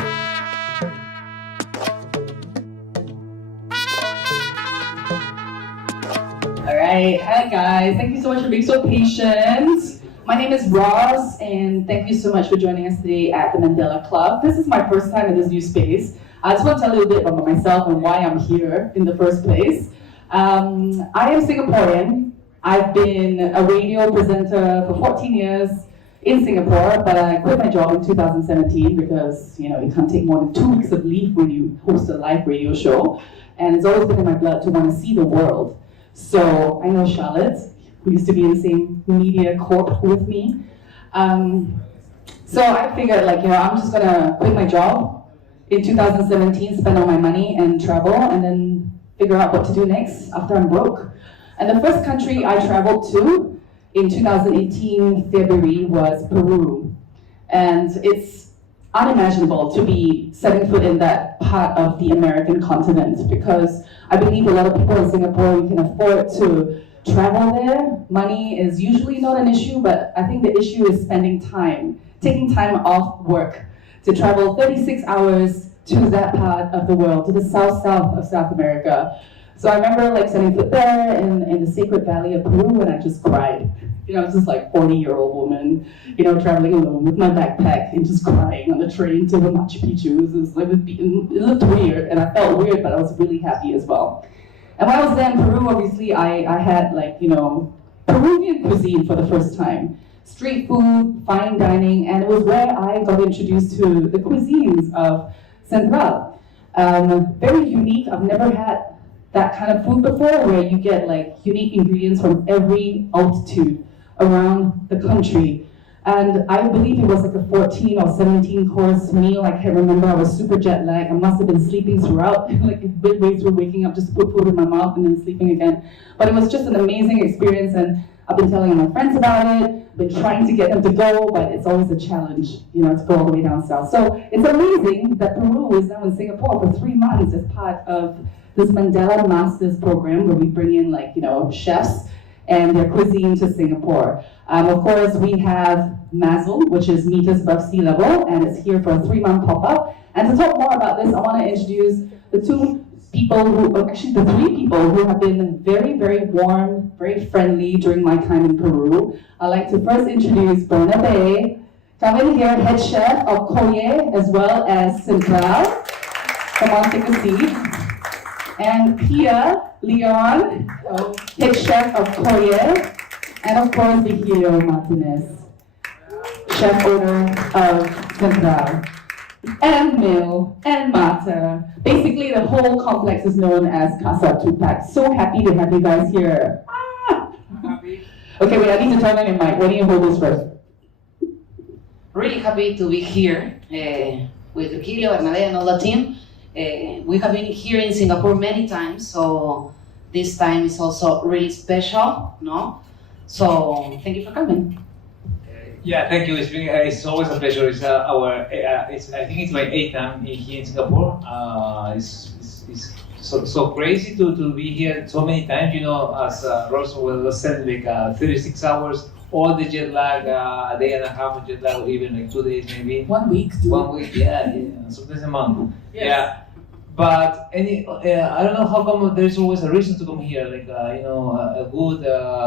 All right, hi guys. Thank you so much for being so patient. My name is Ross, and thank you so much for joining us today at the Mandala Club. This is my first time in this new space. I just want to tell you a bit about myself and why I'm here in the first place. I am Singaporean. I've been a radio presenter for 14 years in Singapore, but I quit my job in 2017 because you can't take more than 2 weeks of leave when you host a live radio show. And it's always been in my blood to want to see the world. So I know Charlotte, who used to be in the same media corp with me. So I figured I'm just gonna quit my job in 2017, spend all my money and travel, and then figure out what to do next after I'm broke. And the first country I traveled to in 2018 February was Peru. And it's unimaginable to be setting foot in that part of the American continent because I believe a lot of people in Singapore, we can afford to travel there. Money is usually not an issue, but I think the issue is spending time, taking time off work to travel 36 hours to that part of the world, to the south of South America. So I remember setting foot there in the Sacred Valley of Peru, and I just cried. I was this 40-year-old woman, traveling alone with my backpack and just crying on the train to the Machu Picchu. It looked weird, and I felt weird, but I was really happy as well. And when I was there in Peru, obviously, I had Peruvian cuisine for the first time. Street food, fine dining, and it was where I got introduced to the cuisines of Central. Very unique. I've never had that kind of food before, where you get unique ingredients from every altitude around the country. And I believe it was a 14 or 17 course meal. I can't remember. I was super jet lagged. I must have been sleeping throughout, midway through waking up just to put food in my mouth and then sleeping again. But it was just an amazing experience, and I've been telling my friends about it. I've been trying to get them to go, but it's always a challenge, to go all the way down south. So it's amazing that Peru is now in Singapore for 3 months as part of this Mandala Masters program where we bring in chefs and their cuisine to Singapore. Of course, we have MASL, which is Meters Above Sea Level, and it's here for a 3-month pop-up. And to talk more about this, I want to introduce the 3 people who have been very, very warm, very friendly during my time in Peru. I'd like to first introduce Bernabé, coming here, head chef of Koye as well as Central. Come on, take a seat. And Pia, León, head chef of Koye, and of course Virgilio Martínez, chef owner of Central, and Mil, and Mata. Basically, the whole complex is known as Casa Tupac. So happy to have you guys here. Happy. Okay, wait, I need to turn on your mic. Why don't you hold this first? Really happy to be here with Virgilio, Bernabé, and all the team. We have been here in Singapore many times, so this time is also really special, no? So thank you for coming. Yeah, thank you. It's always a pleasure. It's I think it's my 8th time here in Singapore. It's so crazy to be here so many times. As Ross was saying, 36 hours, all the jet lag, a day and a half of jet lag, or even 2 days maybe. 1 week. 1 week, yeah. Sometimes a month. Yes. Yeah. But I don't know how come there's always a reason to come here, a good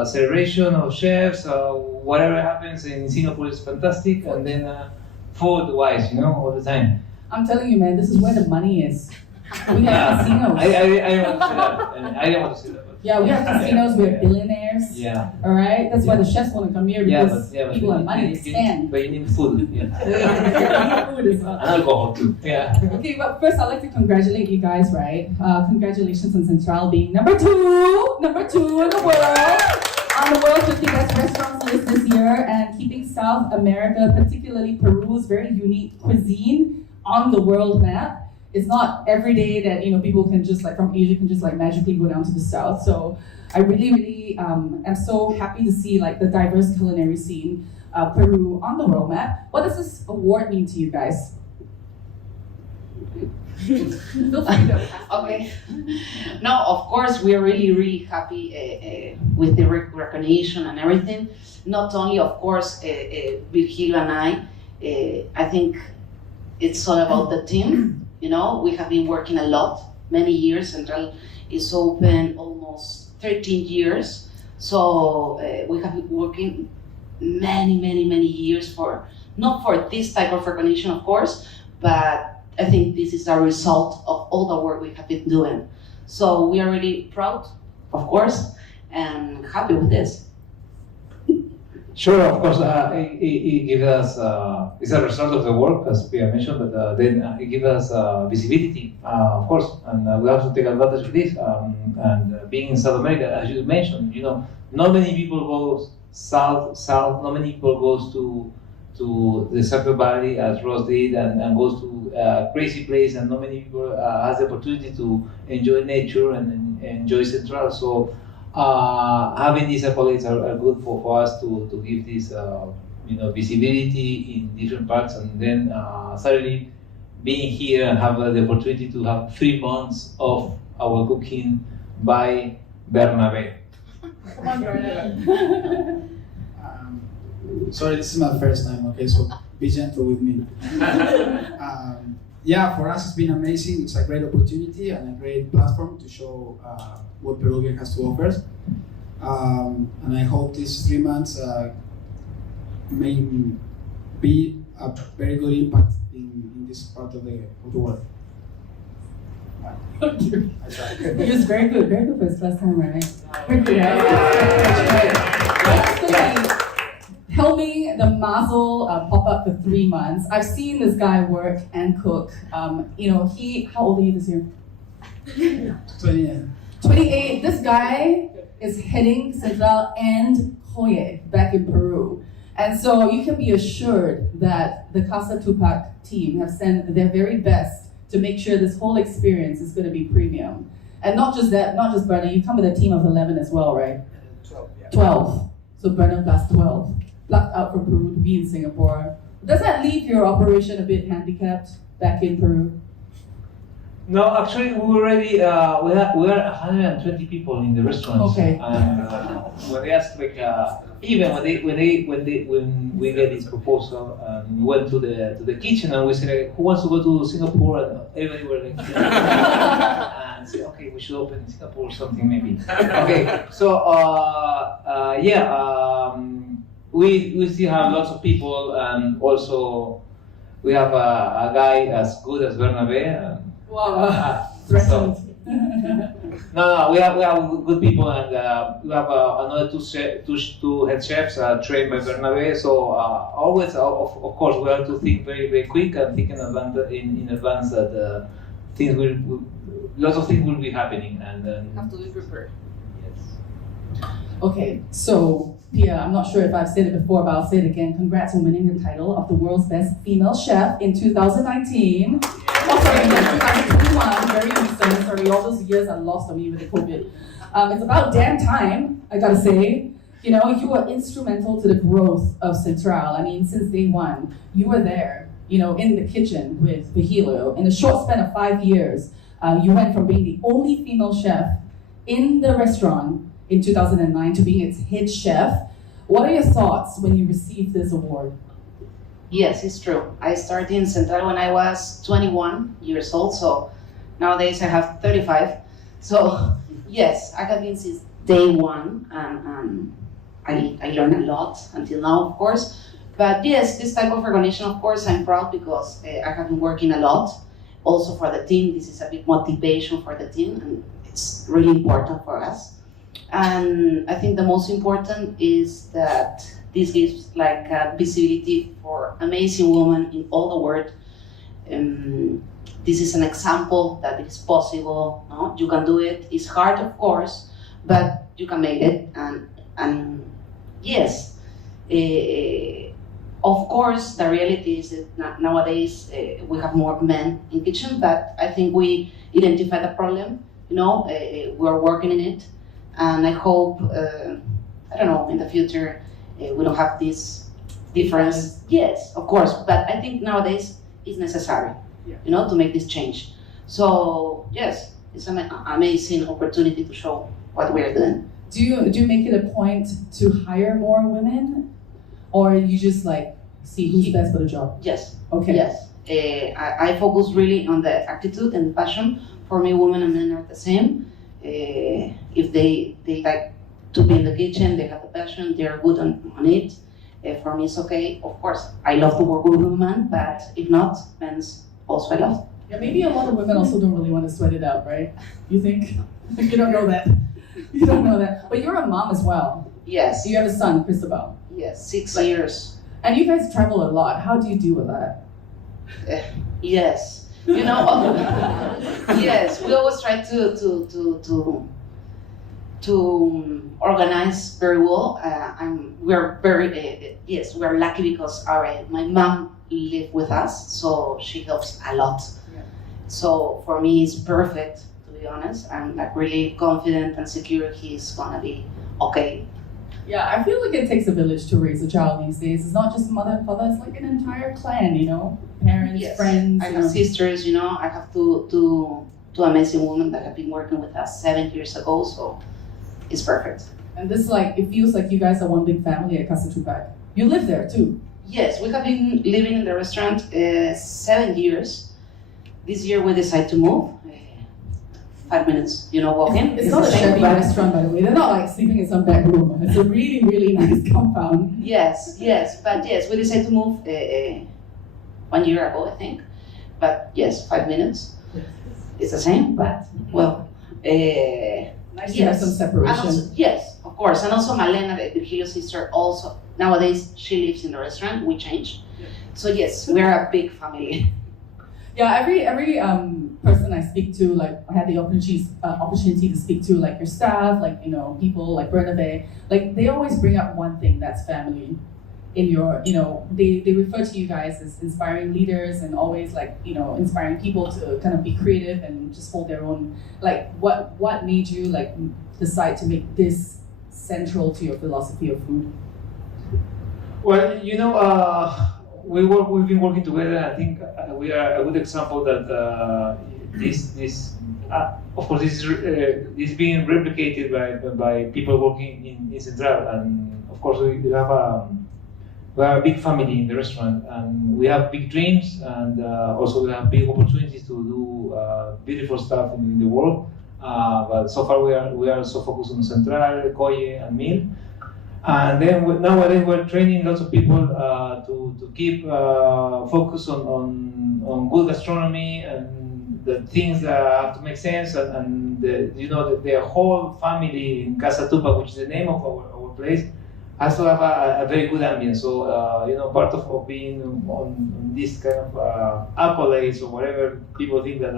celebration of chefs, whatever happens in Singapore is fantastic, and then food-wise, all the time. I'm telling you, man, this is where the money is. We have casinos. I didn't want to say that. I didn't want to say that. Yeah, we have casinos, we have billionaires. Yeah. All right? That's why the chefs want to come here, because people have money to spend. But you need food. Yeah. Food is not. And alcohol too. Yeah. Okay, but first I'd like to congratulate you guys, right? Congratulations on Central being number two in the world. On the world's 50 best restaurants list this year, and keeping South America, particularly Peru's very unique cuisine, on the world map. It's not every day that people can just from Asia can just magically go down to the south. So I really am so happy to see the diverse culinary scene of Peru on the world map. What does this award mean to you guys? Okay. No, of course we're really happy with the recognition and everything. Not only, of course, Virgilio and I think it's all about the team. You know, we have been working a lot, many years. Central is open almost 13 years. So we have been working many years for, not for this type of recognition, of course, but I think this is a result of all the work we have been doing. So we are really proud, of course, and happy with this. Sure, of course, it gives us, it's a result of the work, as Pia mentioned, but then it gives us visibility, of course, and we have to take advantage of this. And being in South America, as you mentioned, you know, not many people go south, not many people goes to the Central Valley as Ross did, and goes to a crazy place, and not many people has the opportunity to enjoy nature and enjoy Central. So having these accolades are good for us to give this visibility in different parts, and then suddenly being here and have the opportunity to have 3 months of our cooking by Bernabé. Come on, Bernabé. Sorry, this is my first time, okay, so be gentle with me. Yeah, for us it's been amazing. It's a great opportunity and a great platform to show what Peruvian has to offer. And I hope these 3 months may be a very good impact in this part of the world. Thank you. It was very good for his first time, right? Very good. Helping the MASL pop up for 3 months. I've seen this guy work and cook. How old are you this year? 28. 28. This guy is heading Central and Coye back in Peru. And so you can be assured that the Casa Tupac team have sent their very best to make sure this whole experience is going to be premium. And not just that, not just Bernard, you come with a team of 11 as well, right? 12, yeah. 12. So Bernard plus 12. Plucked out from Peru to be in Singapore. Does that leave your operation a bit handicapped back in Peru? No, actually, we already we are 120 people in the restaurant. Okay. And when they asked, even when we get this proposal, we went to the kitchen and we said, who wants to go to Singapore? And everybody were like, and said, okay, we should open in Singapore or something maybe. Okay, so we still have lots of people, and also we have a guy as good as Bernabé. Wow. So, no, we have good people, and we have another two head chefs trained by Bernabé. So always, of course, we have to think very quick and think in advance that lots of things will be happening, and then Have to be prepared. Yes. Okay, so Pia, I'm not sure if I've said it before, but I'll say it again. Congrats on winning the title of the world's best female chef in 2019. Oh, sorry, 2021, very recent. Sorry, all those years are lost on me with the COVID. It's about damn time, I gotta say. You know, you were instrumental to the growth of Central. I mean, since day one, you were there, in the kitchen with Virgilio. In a short span of 5 years, you went from being the only female chef in the restaurant in 2009 to being its head chef. What are your thoughts when you received this award? Yes, it's true. I started in Central when I was 21 years old, so nowadays I have 35. So yes, I have been since day one, and I learned a lot until now, of course. But yes, this type of recognition, of course, I'm proud because I have been working a lot. Also for the team, this is a big motivation for the team, and it's really important for us. And I think the most important is that this gives visibility for amazing women in all the world. This is an example that it is possible. No? You can do it. It's hard, of course, but you can make it. And yes, of course, the reality is that nowadays we have more men in kitchen, but I think we identify the problem. We're working in it. And I hope, in the future, we don't have this difference. Yes, of course, but I think nowadays it's necessary, to make this change. So, yes, it's an amazing opportunity to show what we are doing. Do you make it a point to hire more women? Or you just see who's best for the job? Yes. Okay. Yes. I focus really on the attitude and passion. For me, women and men are the same. If they like to be in the kitchen, they have the passion, they're good on it. For me, it's okay. Of course, I love to work with women, but if not, men's also I love. Yeah, maybe a lot of women also don't really want to sweat it out, right? You think? You don't know that. You don't know that. But you're a mom as well. Yes. You have a son, Cristobal. Yes, 6 years. And you guys travel a lot. How do you deal with that? Yes. You know, yes, we always try to organize very well. We're very yes, we're lucky because my mom lives with us, so she helps a lot. Yeah. So for me, it's perfect, to be honest. I'm like really confident and secure he's gonna be okay. Yeah, I feel like it takes a village to raise a child these days. It's not just mother and father, it's like an entire clan, you know? Parents, Yes. friends. I have sisters, you know. I have two amazing women that have been working with us 7 years ago, so it's perfect. And this like, it feels like you guys are one big family at Casa Tupac. You live there too. Yes, we have been living in the restaurant 7 years. This year we decided to move. 5 minutes, you know, walking. It's not a shabby restaurant, by the way. They're not like sleeping in some back room. It's a really, really nice compound. Yes, but yes, we decided to move 1 year ago, I think. But yes, 5 minutes. Yes. It's the same, but well. Nice to have some separation. And also, yes, of course. And also Malena, Virgilio's sister, also nowadays she lives in the restaurant. We changed. Yeah. So yes, we're a big family. Yeah, every person I speak to, like I had the opportunity to speak to, like your staff, like you know people like Bernabé, like they always bring up one thing, that's family. In your, you know, they refer to you guys as inspiring leaders and always like you know inspiring people to kind of be creative and just hold their own. Like what made you like decide to make this central to your philosophy of food? Well, you know, we've been working together. I think we are a good example that of course, this is being replicated by people working in Central, and of course we have a big family in the restaurant, and we have big dreams, and also we have big opportunities to do beautiful stuff in the world. But so far we are so focused on Central, Coye, and Mil. And then nowadays we're training lots of people to keep focus on good gastronomy and the things that have to make sense, and the whole family in Casa Tupac, which is the name of our place, has to have a very good ambience. So part of being on this kind of accolades or whatever people think that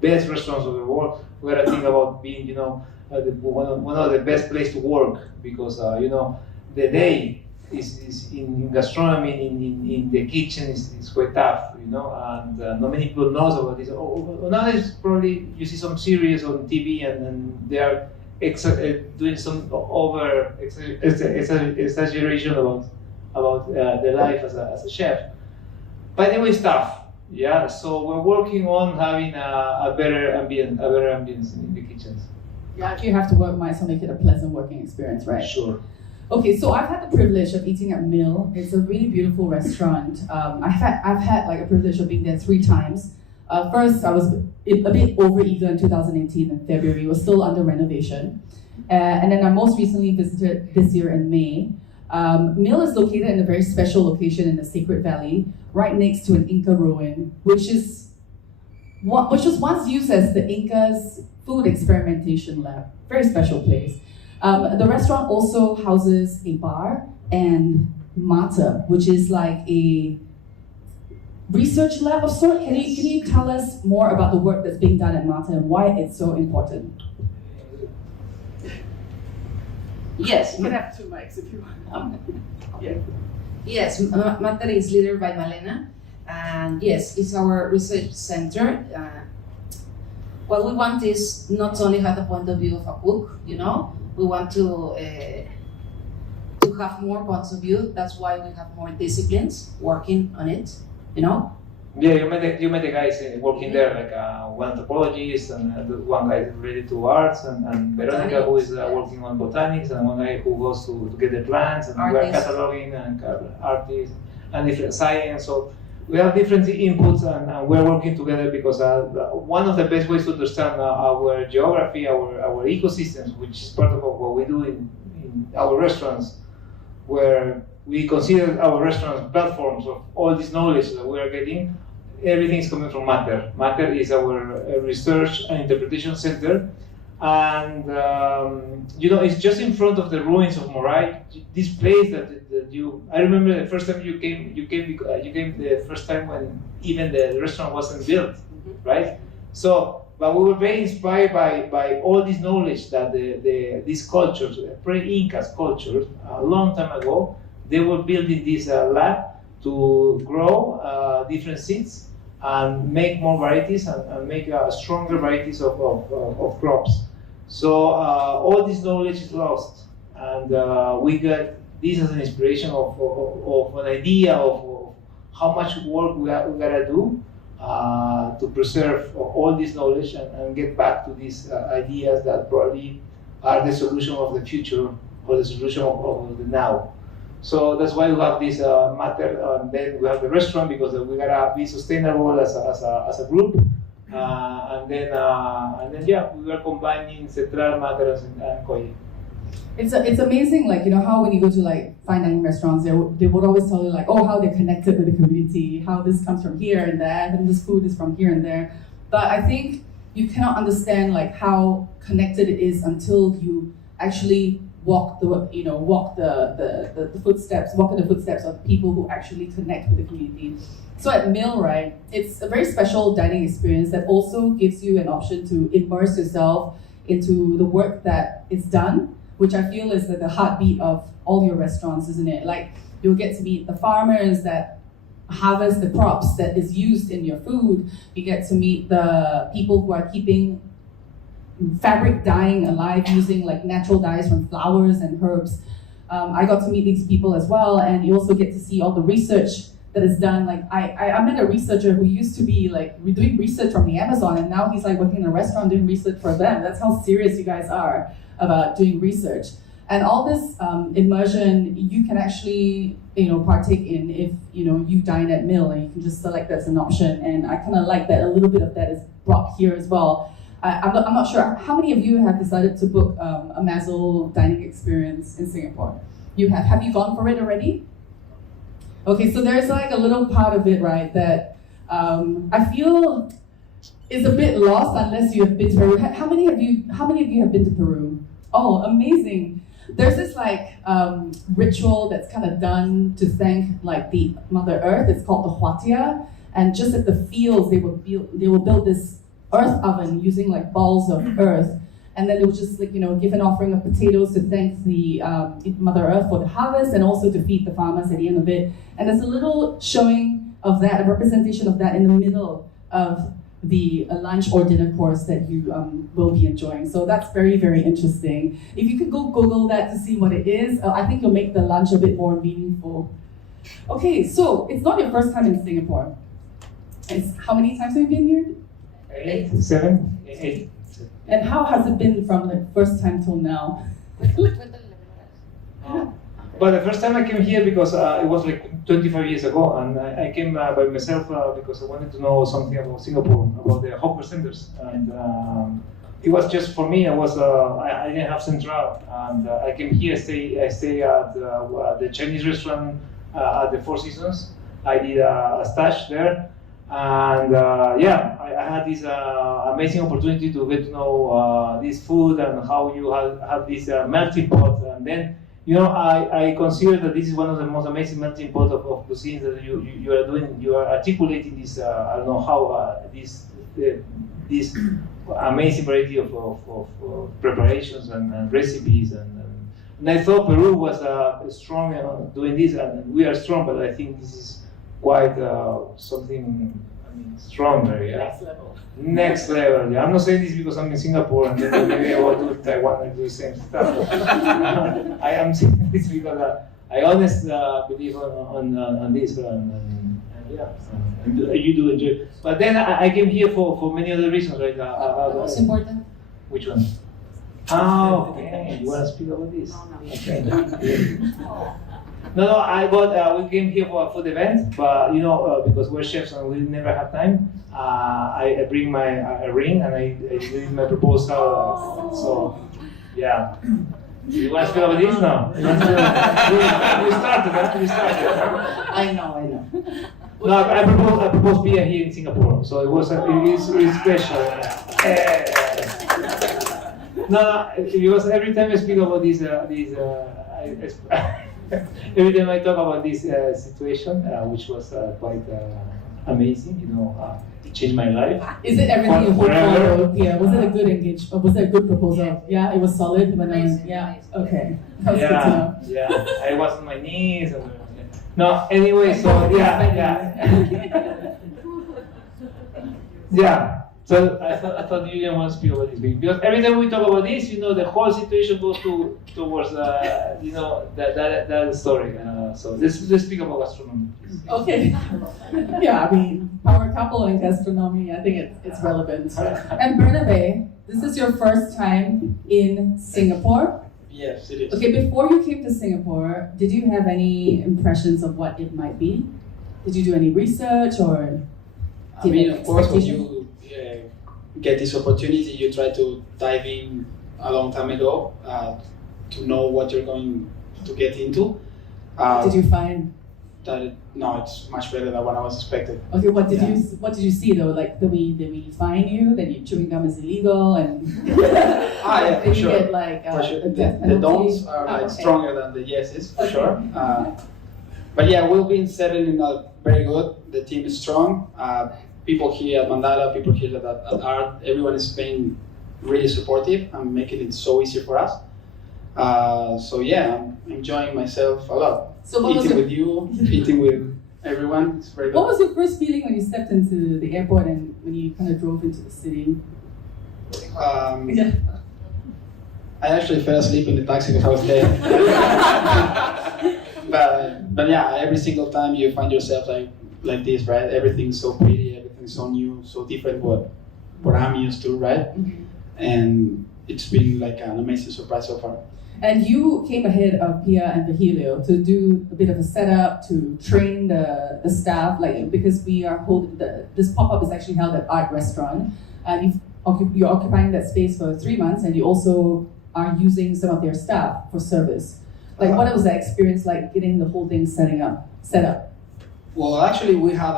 best restaurants of the world, we gotta think about being one of the best place to work, because the day is in gastronomy, in the kitchen is quite tough, and not many people knows about this. Nowadays probably you see some series on TV and they are doing some over exaggeration about their life as a chef. But anyway, it's tough. Yeah, so we're working on having a better ambience in the kitchens. Yeah, if you have to work, might as well make it a pleasant working experience, right? Sure. Okay, so I've had the privilege of eating at Mil. It's a really beautiful restaurant. I've had like a privilege of being there 3 times. First, I was a bit over-eager in 2018 in February. It was still under renovation. And then I most recently visited this year in May. Mil is located in a very special location in the Sacred Valley, right next to an Inca ruin, which was once used as the Incas' food experimentation lab. Very special place. The restaurant also houses a bar and mata, which is like a research lab of sort. Can you tell us more about the work that's being done at mata and why it's so important? Yes. You can have 2 mics if you want. Yeah. Yes, Mata is led by Malena, and yes, it's our research center. What we want is not only have the point of view of a cook, we want to have more points of view. That's why we have more disciplines working on it, Yeah, you met the guys working there, like one anthropologist and one guy related to arts, and Veronica who is working on botanics, and one guy who goes to get the plants, and we're cataloging, and artists and different science. So we have different inputs, and we're working together because one of the best ways to understand our geography, our ecosystems, which is part of what we do in our restaurants, where we consider our restaurants platforms of all this knowledge that we are getting. Everything is coming from Matter. Matter is our research and interpretation center, and it's just in front of the ruins of Moray. This place that I remember the first time you came the first time when even the restaurant wasn't built, right? So, but we were very inspired by all this knowledge that these cultures, pre-Incas cultures, a long time ago, they were building this lab to grow different seeds and make more varieties and make stronger varieties of crops. So all this knowledge is lost, and we got this as an inspiration of an idea of how much work we gotta do to preserve all this knowledge and get back to these ideas that probably are the solution of the future or the solution of the now. So that's why we have this Matter, and then we have the restaurant because we gotta be sustainable as a group, and then we are combining Central, Matter, and Koye. It's amazing, like, how when you go to like fine dining restaurants, they would always tell you like, oh, how they're connected with the community, how this comes from here and there, and this food is from here and there. But I think you cannot understand like how connected it is until you actually walk in the footsteps of people who actually connect with the community. So at Mill, right, it's a very special dining experience that also gives you an option to immerse yourself into the work that is done, which I feel is like the heartbeat of all your restaurants, isn't it? Like, you'll get to meet the farmers that harvest the crops that is used in your food. You get to meet the people who are keeping fabric dyeing alive using like natural dyes from flowers and herbs. I got to meet these people as well, and you also get to see all the research that is done. Like I met a researcher who used to be like doing research from the Amazon, and now he's like working in a restaurant doing research for them. That's how serious you guys are about doing research. And all this immersion you can actually partake in if you dine at Mill, and you can just select that as an option. And I kind of like that a little bit of that is brought here as well. I'm not sure how many of you have decided to book a MASL dining experience in Singapore. You have you gone for it already? Okay, so there's like a little part of it, right, that I feel is a bit lost unless you have been to Peru. How many of you have been to Peru? Oh, amazing. There's this like ritual that's kind of done to thank like the Mother Earth. It's called the Huatia, and just at the fields they will build this earth oven using like balls of earth, and then they would just like give an offering of potatoes to thank the Mother Earth for the harvest, and also to feed the farmers at the end of it. And there's a little showing of that, a representation of that in the middle of the lunch or dinner course that you will be enjoying. So that's very, very interesting. If you could go Google that to see what it is, I think you'll make the lunch a bit more meaningful. Okay, so it's not your first time in Singapore. How many times have you been here? 8. And how has it been from the first time till now? But the first time I came here because it was like 25 years ago, and I came by myself because I wanted to know something about Singapore, about the hawker centers, and it was just for me. I didn't have Central, and I came here. I stay at the Chinese restaurant at the Four Seasons. I did a stage there. And I had this amazing opportunity to get to know this food and how you have this melting pot. And then, I consider that this is one of the most amazing melting pot of cuisines that you are doing. You are articulating this, I don't know how, this amazing variety of preparations and recipes. And I thought Peru was strong doing this, and we are strong, but I think this is quite something stronger, yeah. Next level, yeah. I'm not saying this because I'm in Singapore and then maybe I will do Taiwan and do the same stuff. I am saying this because I honestly believe on this, and you do enjoy. But then I came here for many other reasons, right? Most important. Which one? Oh, okay. You want to speak about this? No. Okay. No, we came here for a food event, but because we're chefs and we never have time, I bring my a ring and I did my proposal. So, yeah. You want to speak about this now? We started. I know. No, I proposed beer here in Singapore, so it is special. No, because every time I speak about this, every time I talk about this situation, which was quite amazing, it changed my life. Is it everything you hoped Forever. for? Yeah. Was it a good engagement? Was it a good proposal? Yeah, it was solid. Amazing, Yeah. amazing. Okay. That's good to know. Yeah. I was on my knees. No, anyway, so yeah. Yeah. So I thought you didn't want to speak about this because every time we talk about this, the whole situation goes towards that story. So let's speak about gastronomy. Okay. Yeah, I mean, power couple in gastronomy, I think it's relevant. And Bernabé, this is your first time in Singapore. Yes, it is. Okay, before you came to Singapore, did you have any impressions of what it might be? Did you do any research or? I mean, of course, when you get this opportunity, you try to dive in a long time ago to know what you're going to get into. Did you find? No, it's much better than what I was expecting. Okay, what did you see though? Like, did we fine you that chewing gum is illegal and? Yeah, for did sure. You get like For sure. a death The penalty? don'ts are Okay. stronger than the yeses, for Okay. sure. But yeah, we've been settling very good. The team is strong. People here at Mandala, people here at Art, everyone is being really supportive and making it so easy for us. So yeah, I'm enjoying myself a lot. So what was Eating your, with you, eating with everyone, it's very good. what was your first feeling when you stepped into the airport and when you kind of drove into the city? Yeah. I actually fell asleep in the taxi because I was there. but yeah, every single time you find yourself like this, right? Everything's so pretty, everything's so new, so different what I'm used to, right? Mhm. And it's been like an amazing surprise so far. And you came ahead of Pia and Virgilio to do a bit of a setup, to train the staff, like because we are holding this pop-up is actually held at Art Restaurant, and you're occupying that space for 3 months, and you also are using some of their staff for service. Like, what was that experience like, getting the whole thing set up? Well, actually, we had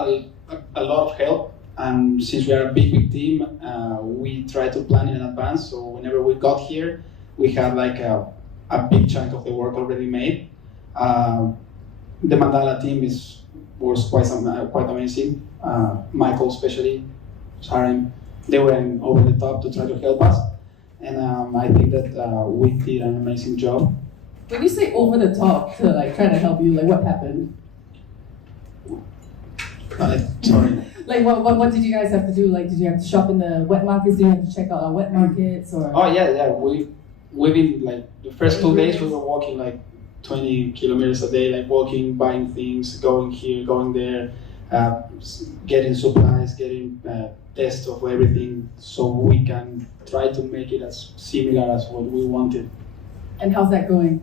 a lot of help, and since we are a big team, we try to plan in advance. So whenever we got here, we had like a big chunk of the work already made. The Mandala team was quite amazing. Michael, especially, Sharon, they went over the top to try to help us, and I think that we did an amazing job. When you say over the top to like try to help you, like what happened? Sorry. Like what did you guys have to do? Like, did you have to shop in the wet markets? Did you have to check out our wet markets or? Oh yeah. We've been like the first 2 days we were walking like 20 kilometers a day, like walking, buying things, going here, going there, getting supplies, getting tests of everything, so we can try to make it as similar as what we wanted. And how's that going?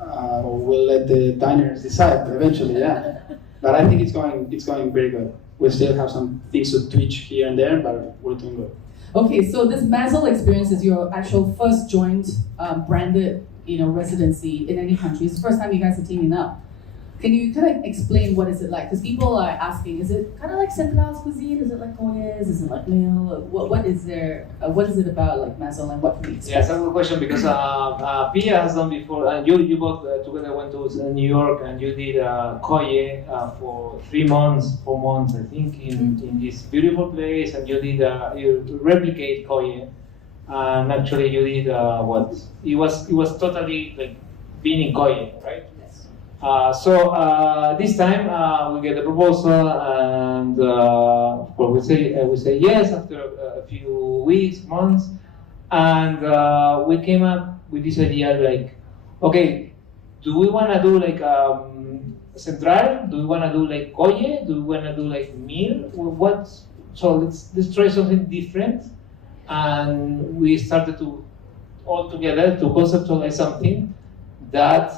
We'll let the diners decide eventually, yeah. But I think it's going very good. We still have some things to tweak here and there, but we're doing good. Okay, so this MASL experience is your actual first joint branded, residency in any country. It's the first time you guys are teaming up. Can you kind of explain what is it like? Because people are asking, is it kind of like Central's cuisine? Is it like Koye's? Is it like León? What is there? What is it about like MASL and what can we expect? Yeah, it's a good question because Pia has done before, and you both together went to New York and you did Koye for 3 months, 4 months, I think, in this beautiful place, and you did you replicate Koye, and actually you did what? It was totally like being in Koye, right? So this time we get the proposal, and of course we say yes after a few weeks, months, and we came up with this idea like, okay, do we want to do like Central? Do we want to do like Koye? Do we want to do like meal? What? So let's try something different, and we started to all together to conceptualize something that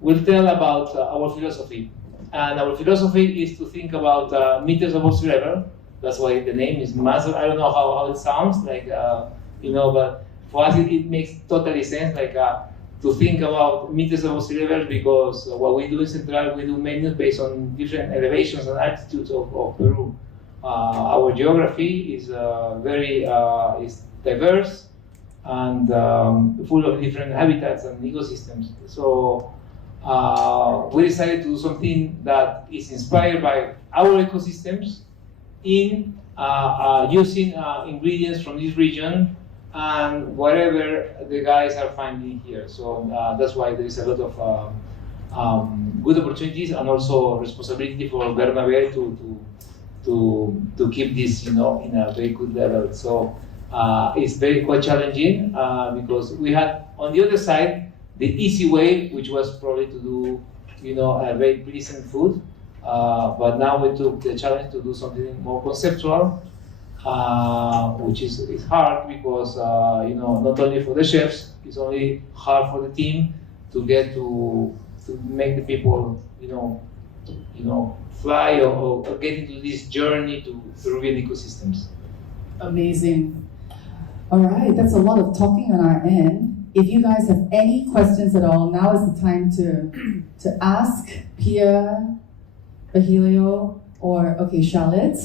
we'll tell about our philosophy. And our philosophy is to think about meters above sea level. That's why the name is MASL. I don't know how it sounds, like, but for us it makes totally sense, like to think about meters above sea level, because what we do in Central, we do menus based on different elevations and altitudes of Peru. Our geography is very is diverse and full of different habitats and ecosystems. So we decided to do something that is inspired by our ecosystems in using ingredients from this region and whatever the guys are finding here. So that's why there is a lot of good opportunities and also responsibility for Bernabé to keep this, in a very good level. So it's quite challenging because we had on the other side the easy way, which was probably to do, a very pleasant food. But now we took the challenge to do something more conceptual, which is hard because not only for the chefs, it's only hard for the team to get to make the people fly or get into this journey to Peruvian ecosystems. Amazing. All right, that's a lot of talking on our end. If you guys have any questions at all, now is the time to ask Pia, Virgilio, or Charlotte.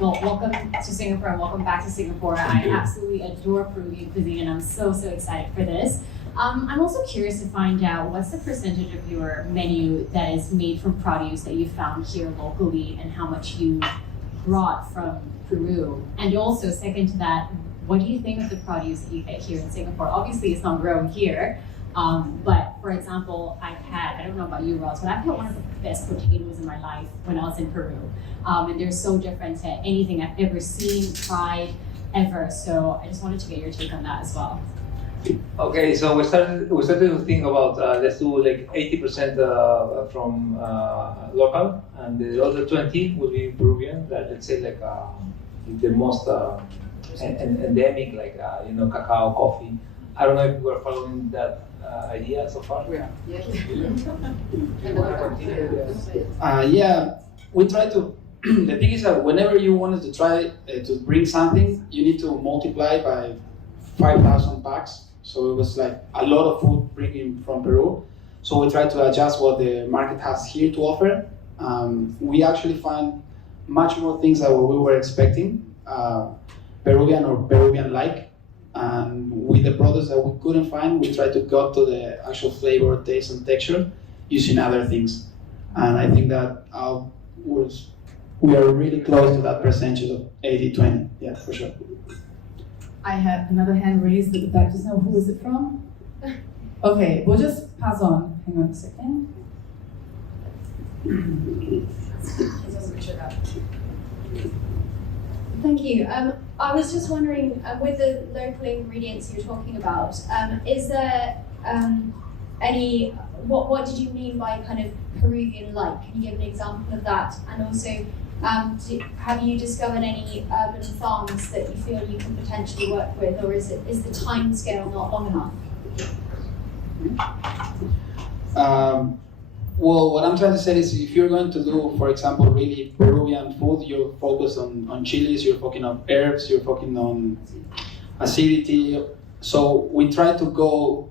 Well, welcome to Singapore and welcome back to Singapore. I absolutely adore Peruvian cuisine and I'm so excited for this. I'm also curious to find out what's the percentage of your menu that is made from produce that you found here locally and how much you brought from Peru. And also, second to that, what do you think of the produce that you get here in Singapore? Obviously, it's not grown here, but for example, I don't know about you, Ross, but I've had one of the best potatoes in my life when I was in Peru. And they're so different to anything I've ever seen, tried, ever. So I just wanted to get your take on that as well. Okay, so we started to think about let's do like 80% from local, and the other 20 will be Peruvian. Let's say like the most endemic, like cacao, coffee. I don't know if you are following that idea so far. Yeah. Yeah. We try to. The thing is that whenever you wanted to try to bring something, you need to multiply by 5,000 packs. So it was like a lot of food bringing from Peru. So we try to adjust what the market has here to offer. We actually find much more things than what we were expecting, Peruvian or Peruvian-like. And with the products that we couldn't find, we try to go to the actual flavor, taste, and texture using other things. And I think that we are really close to that percentage of 80-20. Yeah, for sure. I have another hand raised at the back. Just know who is it from? Okay, we'll just pass on. Hang on a second. Thank you. I was just wondering, with the local ingredients you're talking about, is there any? What did you mean by kind of Peruvian-like? Can you give an example of that? And also, have you discovered any urban farms that you feel you can potentially work with, or is the time scale not long enough? Well, what I'm trying to say is if you're going to do, for example, really Peruvian food, you're focused on chilies, you're focusing on herbs, you're focusing on acidity. So we try to go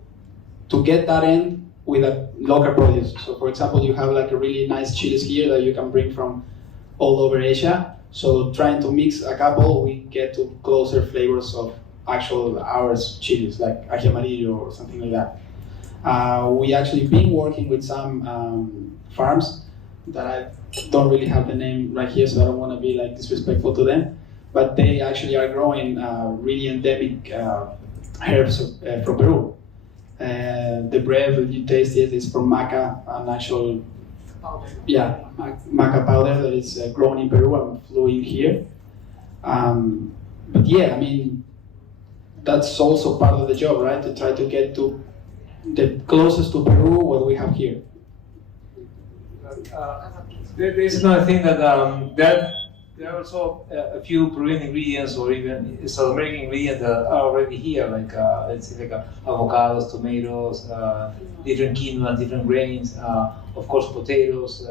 to get that in with a local produce. So for example, you have like a really nice chilies here that you can bring from all over Asia. So trying to mix a couple, we get to closer flavors of actual ours chilies, like ají amarillo or something like that. We actually been working with some farms that I don't really have the name right here, so I don't want to be like disrespectful to them. But they actually are growing really endemic herbs from Peru. The bread, if you taste it, is from maca, an actual maca powder that is grown in Peru and flew in here. But yeah, I mean, that's also part of the job, right? To try to get to the closest to Peru what we have here. There's another thing that there are also a few Peruvian ingredients or even South American ingredients that are already here, like let's say like avocados, tomatoes, different quinoa, different grains, of course potatoes,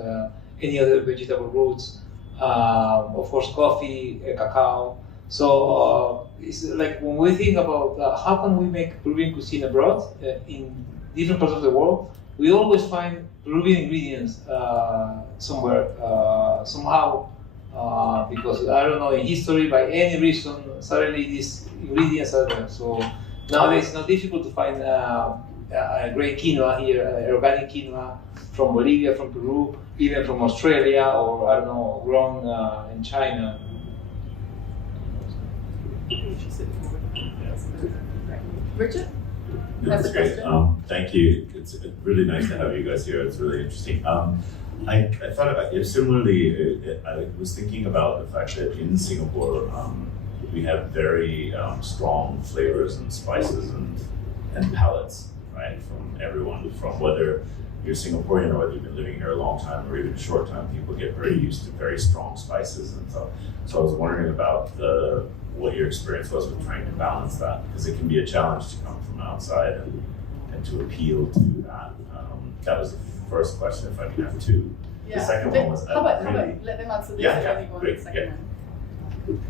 any other vegetable roots, of course coffee, cacao. So it's like when we think about how can we make Peruvian cuisine abroad in different parts of the world, we always find Peruvian ingredients somewhere, somehow, because I don't know, in history, by any reason, suddenly these ingredients are there. So nowadays it's not difficult to find a great quinoa here, organic quinoa from Bolivia, from Peru, even from Australia, or I don't know, grown in China. Richard? That's great. Thank you. It's really nice to have you guys here. It's really interesting. I thought about it similarly. I was thinking about the fact that in Singapore we have very strong flavors and spices and palates, right? From everyone, from whether you're Singaporean or whether you've been living here a long time or even a short time, people get very used to very strong spices and stuff. So I was wondering about what your experience was with trying to balance that, because it can be a challenge to come from outside and to appeal to that. That was the first question, if I can have two. Yeah. The second one was how about let them answer this and then you go on to the second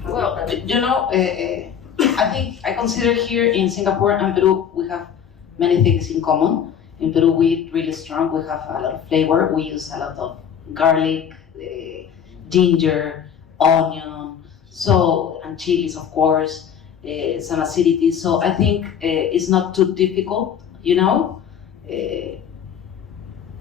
one. Well, you know, I think I consider here in Singapore and Peru we have many things in common. In Peru we eat really strong, we have a lot of flavor, we use a lot of garlic, ginger, onion, so, and chilies of course, some acidity, so I think it's not too difficult, you know.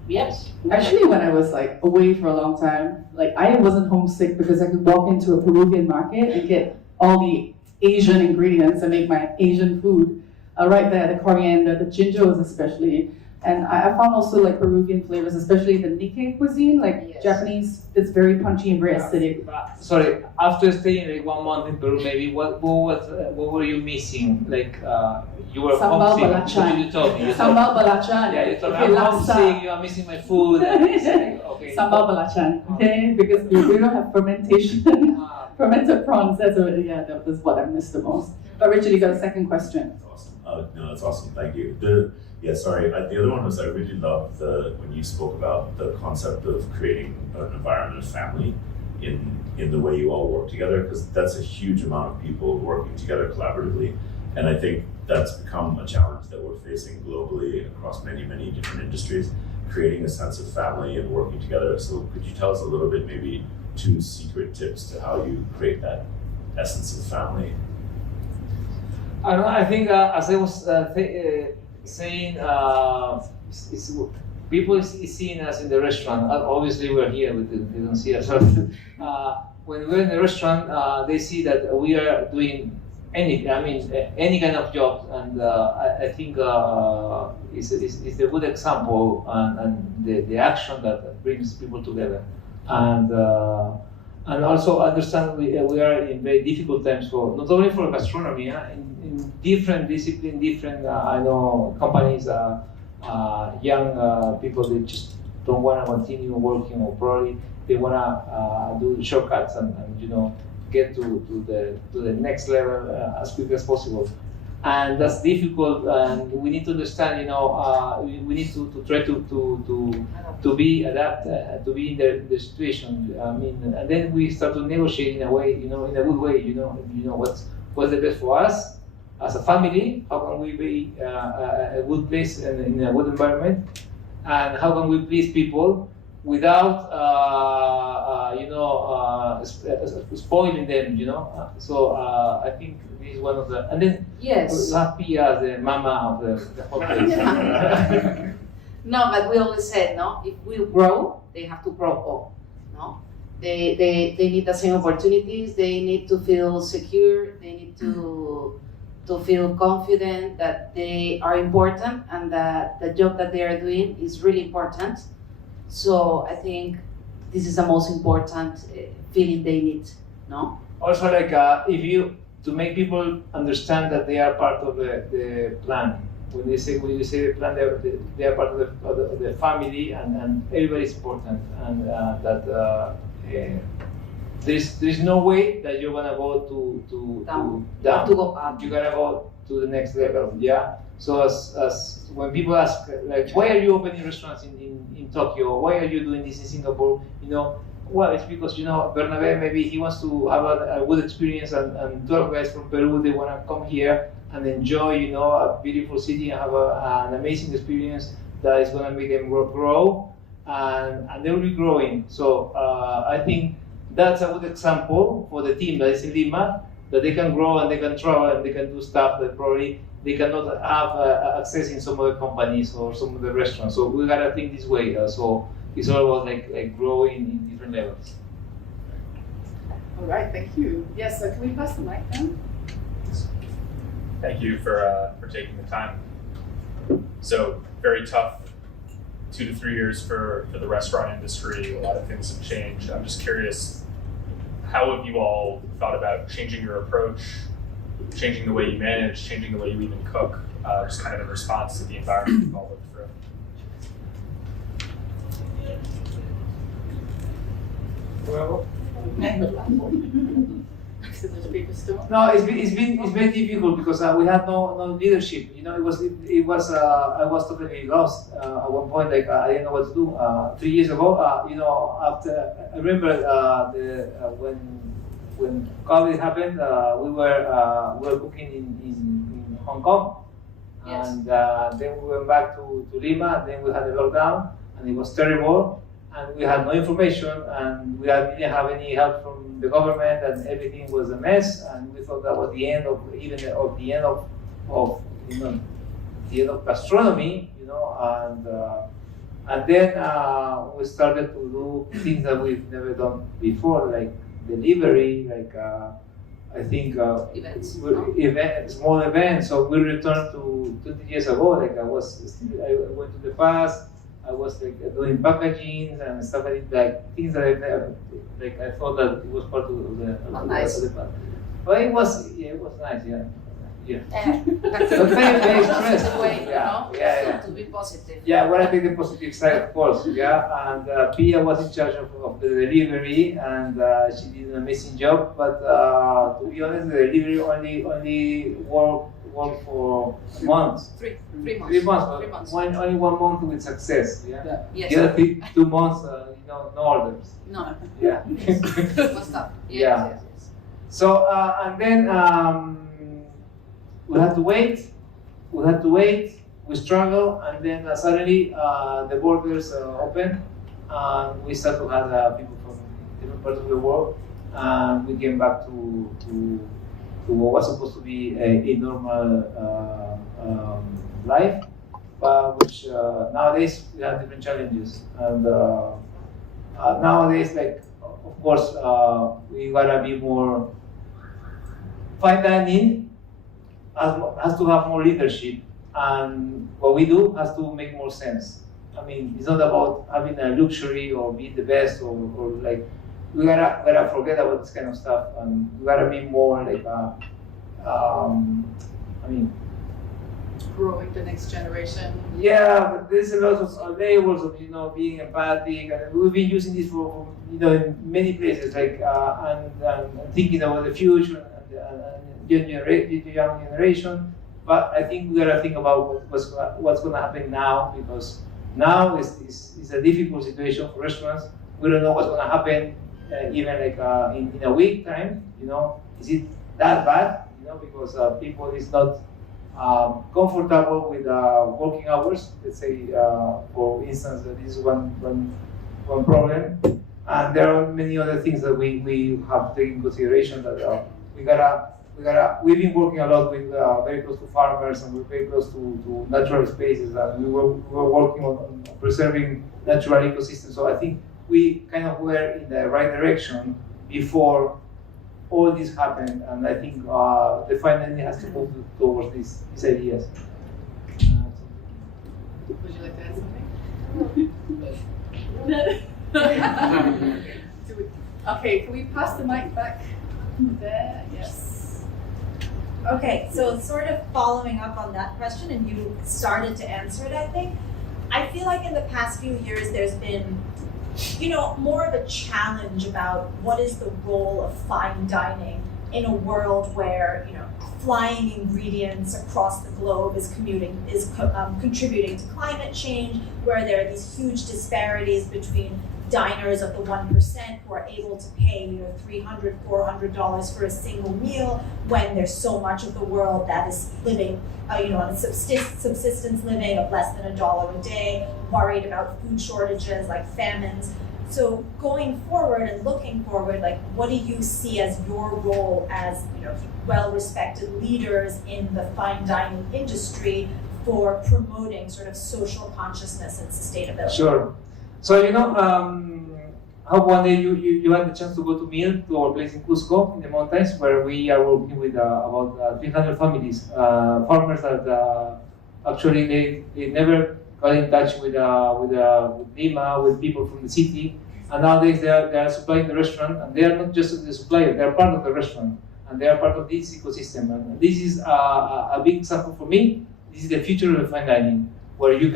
Yes. Actually, when I was like away for a long time, like I wasn't homesick because I could walk into a Peruvian market and get all the Asian ingredients and make my Asian food right there. The coriander, the ginger was especially, and I found also like Peruvian flavors, especially the Nikkei cuisine, like Yes. Japanese. It's very punchy and very acidic. Sorry, after staying like 1 month in Peru, maybe what were you missing? Like you were Sambal homesick. belacan. What did you told me? You told me. Sambal belacan. Yeah, you told me Okay, I'm laksa. homesick. You are missing my food. And it's like, okay. Sambal belacan. Okay, because we don't have fermentation. Fermented prawns. That's what I missed the most. But Richard, you got a second question. That's awesome. No, that's awesome. Thank you. The other one was I really loved when you spoke about the concept of creating an environment of family in the way you all work together, because that's a huge amount of people working together collaboratively, and I think that's become a challenge that we're facing globally across many, many different industries, creating a sense of family and working together. So could you tell us a little bit, maybe 2 secret tips to how you create that essence of family? I don't know, I think as I was saying, people is seeing us in the restaurant. Obviously, we're here, but they don't see us. When we're in the restaurant, they see that we are doing any kind of job, and I think it's a good example and the action that brings people together, and also understand we are in very difficult times for not only for gastronomy, in different disciplines, different I know companies, young people, they just don't want to continue working, or probably they want to do shortcuts and get to the next level as quickly as possible, and that's difficult. And we need to understand, we need to try to be adapt, to be in the situation. I mean, and then we start to negotiate in a way, in a good way. What's the best for us as a family? How can we be a good place in a good environment? And how can we please people without spoiling them? So I think this is one of the. And then Yes. we have Pia as the mama of the hotel. No, but we always said, if we grow, they have to grow up. They need the same opportunities. They need to feel secure. They need to feel confident that they are important and that the job that they are doing is really important. So I think this is the most important feeling they need. Also, like to make people understand that they are part of the plan. When you say the plan, they are part of the family, and everybody is important, and that there's no way that you're gonna go to Down. down. To go up. You gotta go to the next level. Yeah. So as when people ask like, why are you opening restaurants in Tokyo? Why are you doing this in Singapore? You know, well, it's because Bernabé maybe he wants to have a good experience, and 12 guys from Peru, they wanna come here and enjoy a beautiful city and have an amazing experience that is gonna make them grow, and they will be growing. So I think that's a good example for the team that is in Lima, that they can grow and they can travel and they can do stuff that probably they cannot have access in some other companies or some other restaurants. So we gotta think this way. So it's all about like growing in different levels. All right, thank you. Yes, so can we pass the mic then? Thank you for taking the time. So very tough 2 to 3 years for the restaurant industry. A lot of things have changed. I'm just curious, how have you all thought about changing your approach, changing the way you manage, changing the way you even cook, just kind of in response to the environment you've all lived through? Well, So there's people still. no, it's very difficult because we had no leadership. It was I was totally lost at one point. Like I didn't know what to do. 3 years ago, after I remember when COVID happened, we were cooking in Hong Kong, Yes. and then we went back to Lima. Then we had a lockdown, and it was terrible. And we had no information, and we didn't have any help from the government, and everything was a mess. And we thought that was the end of the end of gastronomy, and then we started to do things that we've never done before, like delivery, like I think Events. small events. So we returned to 20 years ago. Like I went to the past. I was like doing packaging and stuff like things that I never, like I thought that it was part of the Nice. past. But it was nice, yeah. But very positive stressful. way, Yeah. To be positive. Yeah, I want to take the positive side, of course. Yeah, and Pia was in charge of the delivery, and she did an amazing job. But to be honest, the delivery only worked for months. 3 months. 3 months. 3 months. Only 1 month with success. Yeah. Yes. The other 2 months, no orders. No. Yeah. What's up? Yeah. Yes. So and then we had to wait. We struggled, and then suddenly the borders opened, and we started to have people from different parts of the world, and we came back to what was supposed to be a normal life, but which nowadays we have different challenges, and nowadays, like, of course, we gotta be more. Fine dining has to have more leadership, and what we do has to make more sense. I mean, it's not about having a luxury or being the best or like, we gotta forget about this kind of stuff, and we gotta be more like Growing the next generation. yeah, but there's a lot of labels of being empathic, and we've been using this for in many places, like and thinking about the future and young generation. But I think we gotta think about what's gonna happen now, because now is a difficult situation for restaurants. We don't know what's gonna happen even like in a week time. Is it that bad? Because people is not comfortable with working hours. Let's say, for instance, this is one problem, and there are many other things that we have to take in consideration. That we've been working a lot with very close to farmers, and we're very close to natural spaces, and we were working on preserving natural ecosystems. So I think we kind of were in the right direction before all this happened, and I think the finance has to move towards these ideas. Would you like to add something? Okay, can we pass the mic back there? Yes. Okay, so sort of following up on that question, and you started to answer it, I think. I feel like in the past few years there's been more of a challenge about what is the role of fine dining in a world where, flying ingredients across the globe is contributing to climate change, where there are these huge disparities between diners of the 1% who are able to pay $300, $400 for a single meal, when there's so much of the world that is living on a subsistence living of less than $1 a day, worried about food shortages like famines. So going forward and looking forward, what do you see as your role as well-respected leaders in the fine dining industry for promoting sort of social consciousness and sustainability? Sure. So how one day you had the chance to go to meal to our place in Cusco in the mountains, where we are working with about 300 families, farmers that actually they never got in touch with Lima, with people from the city, and nowadays they are supplying the restaurant, and they are not just the supplier, they are part of the restaurant, and they are part of this ecosystem. And this is a big example for me. This is the future of fine dining, where you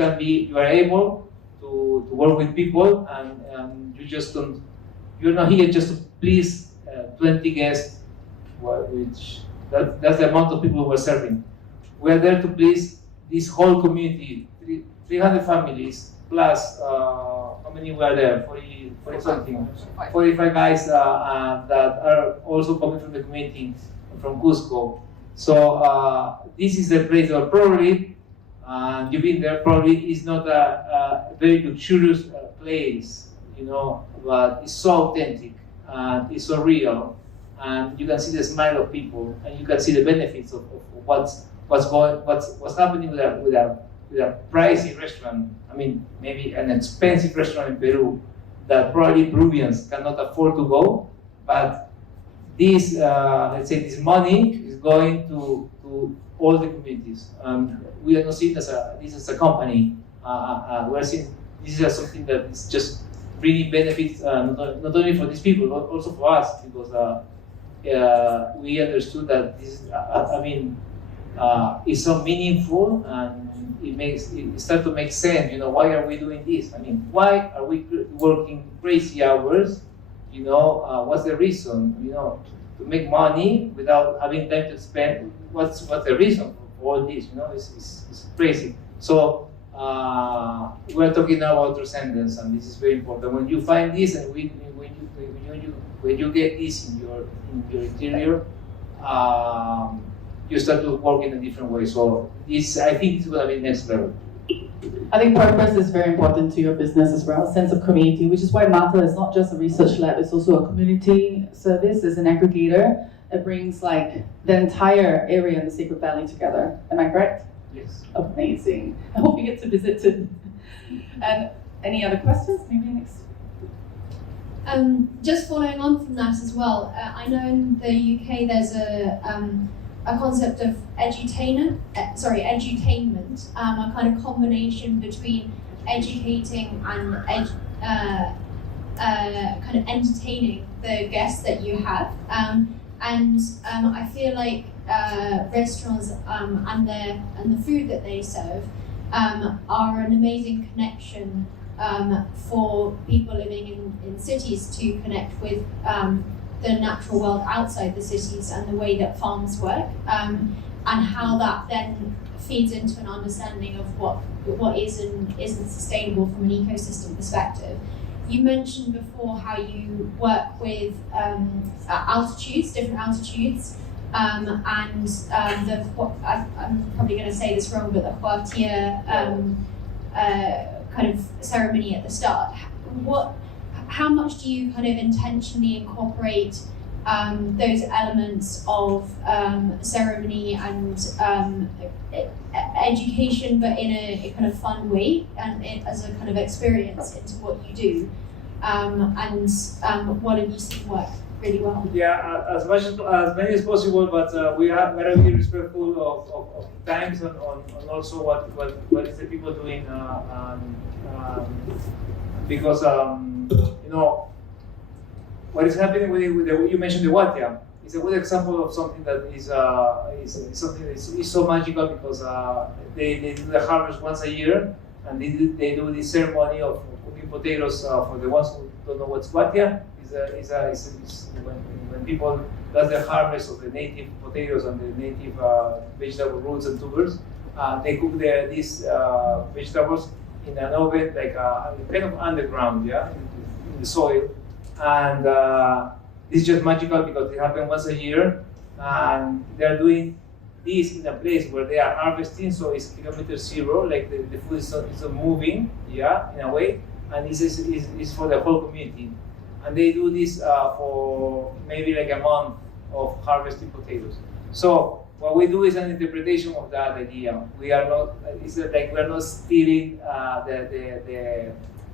are able to work with people, and you're not here just to please 20 guests, which that's the amount of people we're serving. We're there to please this whole community, 300 families, plus how many were there? 40 something, 45 guys that are also coming from the community, from Cusco. So this is the place where probably, you've been there, probably is not a very luxurious place, but it's so authentic and it's so real, and you can see the smile of people, and you can see the benefits of what's happening with a pricey restaurant. I mean, maybe an expensive restaurant in Peru that probably Peruvians cannot afford to go, but this, let's say, this money is going to all the communities. We are not seeing this as a company. We're seeing this is something that is just bringing benefits not only for these people, but also for us, because we understood that this is so meaningful, and it starts to make sense. Why are we doing this? I mean, why are we working crazy hours? What's the reason? To make money without having time to spend. What's the reason for all this? It's crazy. So we're talking now about transcendence, and this is very important. When you find this, and when you get this in your interior, you start to work in a different way. So this, I think, is going to be next level. I think purpose is very important to your business as well, a sense of community, which is why Mandala is not just a research lab, it's also a community service, it's an aggregator. It brings the entire area in the Sacred Valley together. Am I correct? Yes. Amazing. I hope you get to visit too. And any other questions? Maybe next. Just following on from that as well, I know in the UK there's a concept of edutainment, a kind of combination between educating and kind of entertaining the guests that you have. I feel like restaurants and the food that they serve are an amazing connection for people living in cities to connect with the natural world outside the cities and the way that farms work, and how that then feeds into an understanding of what is and isn't sustainable from an ecosystem perspective. You mentioned before how you work with different altitudes, and I'm probably going to say this wrong, but the Huatia kind of ceremony at the start. How much do you kind of intentionally incorporate those elements of ceremony and education, but in a kind of fun way, and as a kind of experience into what you do? And what have you seen work really well? Yeah, as many as possible, but we are very respectful of times and also what is the people doing, because what is happening with you mentioned the Huatia. It's a good example of something that is something that is so magical, because they do the harvest once a year, and they do this ceremony of cooking potatoes, for the ones who don't know what's guatia, is when people does the harvest of the native potatoes and the native vegetable roots and tubers. They cook these vegetables in an oven, like kind of underground, yeah, in the soil. And this is just magical because it happens once a year, and they're doing this in a place where they are harvesting, so it's kilometer zero, like the food is not moving, yeah, in a way, and this is for the whole community. And they do this for maybe like a month of harvesting potatoes. So what we do is an interpretation of that idea. We are not, it's like we're not stealing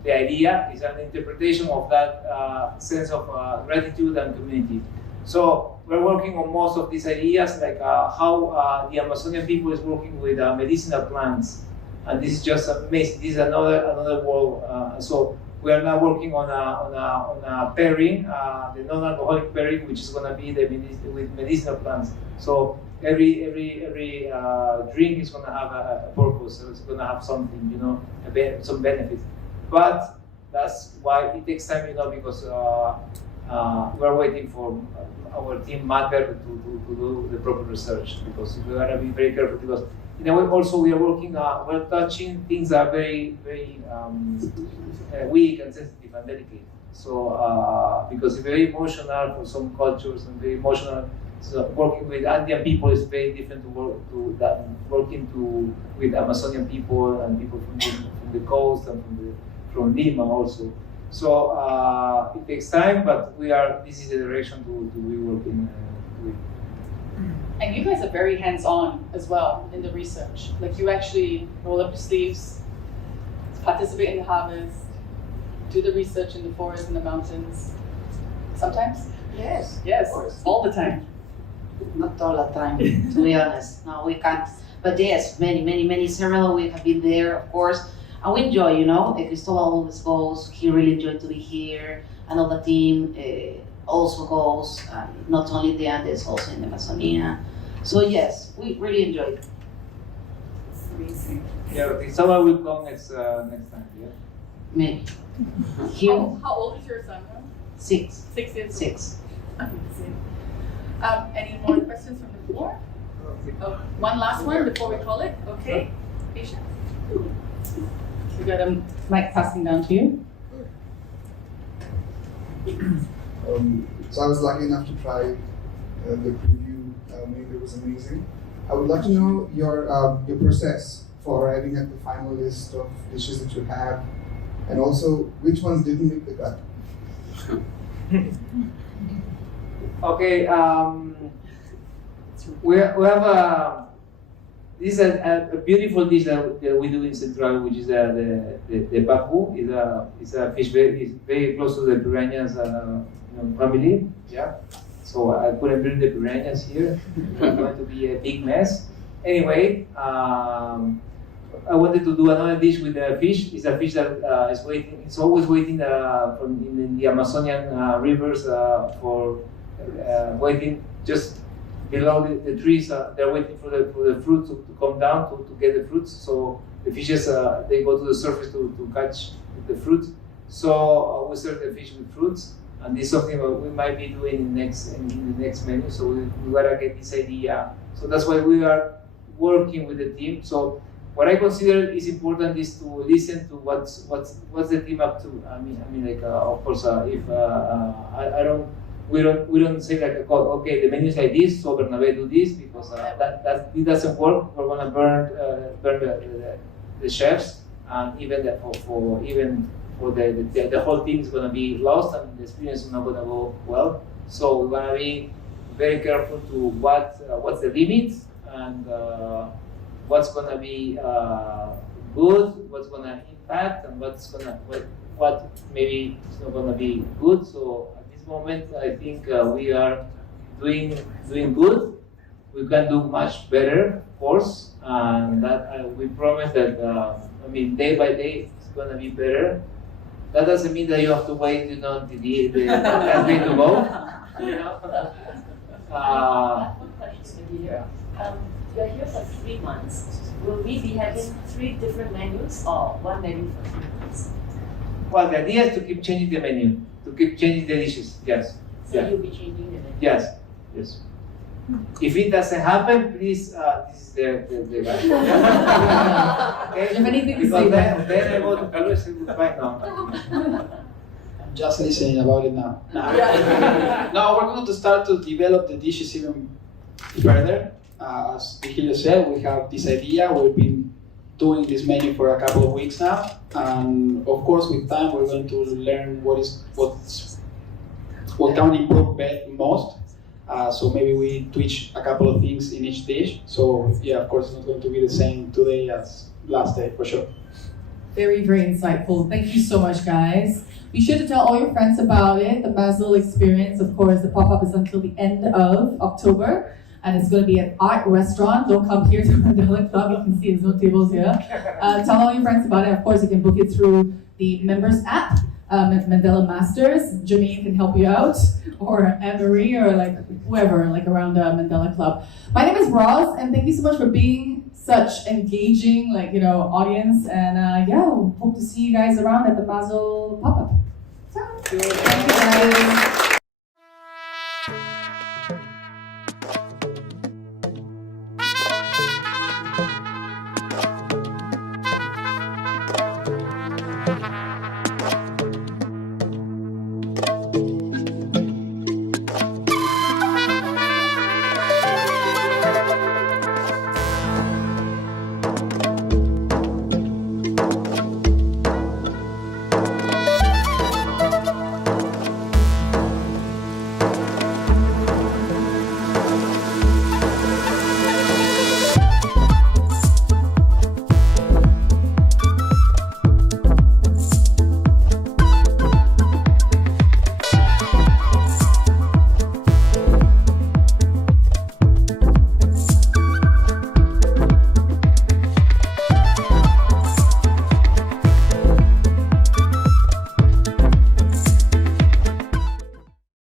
the idea, it's an interpretation of that sense of gratitude and community. So we're working on most of these ideas, like how the Amazonian people is working with medicinal plants. And this is just amazing. This is another world. So we are now working on a pairing, the non-alcoholic pairing, which is going to be with medicinal plants. So every drink is going to have a purpose. So it's going to have something, you know, some benefits. But that's why it takes time, you know, because we're waiting for our team Matter to do the proper research, because we gotta be very careful, because in a way also we are working, we're touching things that are very, very weak and sensitive and delicate. So because it's very emotional for some cultures and very emotional. So working with Andean people is very different to working with Amazonian people and people from the coast and from Lima also. So it takes time, but this is the direction to be working with. And you guys are very hands-on as well in the research. Like you actually roll up your sleeves, participate in the harvest, do the research in the forest and the mountains. Sometimes? Yes. Yes, all the time. Not all the time, to be honest. No, we can't. But yes, many several. We have been there, of course. And we enjoy, you know. Cristobal always goes. He really enjoyed to be here. And all the team also goes. Not only the Andes, also in the Amazonia. So yes, we really enjoy it. Amazing. Yeah, Cristobal will come next time. Yeah. Maybe. How old is your son now? 6. 6 years old. 6. Amazing. Any more questions from the floor? Oh, one last one before we call it. Okay. Aisha. We got a mic passing down to you. So I was lucky enough to try the preview meal. It was amazing. I would love to know your process for arriving at the final list of dishes that you have, and also which ones didn't make the cut. Okay, we have this is a beautiful dish that we do in Central, which is the pacu. It's a fish very close to the piranhas family. Yeah, so I couldn't bring the piranhas here. It's going to be a big mess. Anyway, I wanted to do another dish with the fish. It's a fish that is waiting. It's always waiting in the Amazonian rivers for waiting just below the trees. They're waiting for the fruit to come down to get the fruits. So the fishes they go to the surface to catch the fruit. So we serve the fish with fruits, and this is something that we might be doing in the next menu. So we gotta get this idea. So that's why we are working with the team. So what I consider is important is to listen to what's the team up to. I mean, like of course, if we don't say like, okay, the menu is like this, so Bernabé do this, because it doesn't work. We're gonna burn the chefs, and even for the whole team is gonna be lost, and the experience is not gonna go well. So we're gonna be very careful to what's the limit, and what's gonna be good, what's gonna impact, and what maybe is not gonna be good. So at this moment, I think we are doing good. We can do much better, of course, and that we promise that. Day by day, it's gonna be better. That doesn't mean that you have to wait, the country to go. You're here for 3 months. Will we be having 3 different menus or one menu for 3 months? well, the idea is to keep changing the menu, to keep changing the dishes. Yes. So you'll be changing the menu. Yes. Yes. If it doesn't happen, please, this is the guy. Okay? Do you have anything to Because say? then I go to Peru and say goodbye now. I'm just listening about it now. No, we're going to start to develop the dishes even further. As Virgilio said, we have this idea. We've been doing this menu for a couple of weeks now, and of course, with time, we're going to learn what can improve most. So maybe we tweak a couple of things in each dish. So yeah, of course, it's not going to be the same today as last day for sure. Very, very insightful. Thank you so much, guys. Be sure to tell all your friends about it. The MASL experience, of course, the pop-up is until the end of October. And it's going to be an art restaurant. Don't come here to Mandala Club. You can see there's no tables here. Tell all your friends about it. Of course, you can book it through the members app, Mandala Masters. Jermaine can help you out, or Anne-Marie, or like whoever, like around the Mandala Club. My name is Roz, and thank you so much for being such engaging, audience. And hope to see you guys around at the MASL pop-up. Thank you guys.